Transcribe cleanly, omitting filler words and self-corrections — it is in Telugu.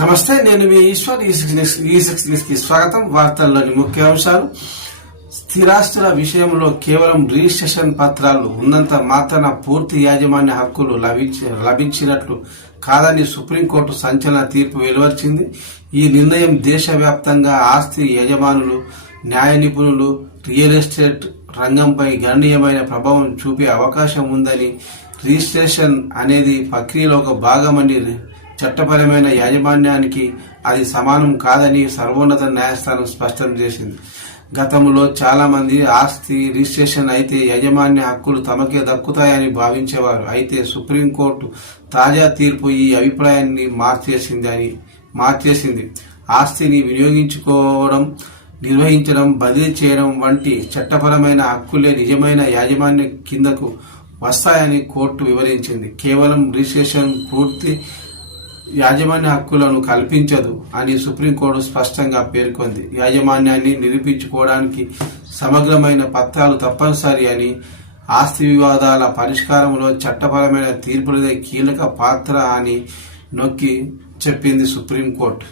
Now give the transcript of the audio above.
నమస్తే, నేను మీ ఈశ్వర్. ఈ స్వాగతం. వార్తల్లోని ముఖ్యాంశాలు. స్థిరాస్తుల విషయంలో కేవలం రిజిస్ట్రేషన్ పత్రాలు ఉన్నంత మాత్రాన పూర్తి యాజమాన్య హక్కులు లభించినట్లు కాదని సుప్రీంకోర్టు సంచలన తీర్పు వెలువరించింది. ఈ నిర్ణయం దేశవ్యాప్తంగా ఆస్తి యజమానులు, న్యాయ నిపుణులు, రియల్ ఎస్టేట్ రంగంపై గణనీయమైన ప్రభావం చూపే అవకాశం ఉందని, రిజిస్ట్రేషన్ అనేది ప్రక్రియలో ఒక భాగమని, చట్టపరమైన యాజమాన్యానికి అది సమానం కాదని సర్వోన్నత న్యాయస్థానం స్పష్టం చేసింది. గతంలో చాలా మంది ఆస్తి రిజిస్ట్రేషన్ అయితే యాజమాన్య హక్కులు తమకే దక్కుతాయని భావించేవారు. అయితే సుప్రీంకోర్టు తాజా తీర్పు ఈ అభిప్రాయాన్ని మార్చేసింది. ఆస్తిని వినియోగించుకోవడం, నిర్వహించడం, బదిలీ చేయడం వంటి చట్టపరమైన హక్కులే నిజమైన యాజమాన్య కిందకు వస్తాయని కోర్టు వివరించింది. కేవలం రిజిస్ట్రేషన్ పూర్తి యాజమాన్య హక్కులను కల్పించదు అని సుప్రీంకోర్టు స్పష్టంగా పేర్కొంది. యాజమాన్యాన్ని నిరూపించుకోవడానికి సమగ్రమైన పత్రాలు తప్పనిసరి అని, ఆస్తి వివాదాల పరిష్కారంలో చట్టపరమైన తీర్పులదే కీలక పాత్ర అని నొక్కి చెప్పింది సుప్రీంకోర్టు.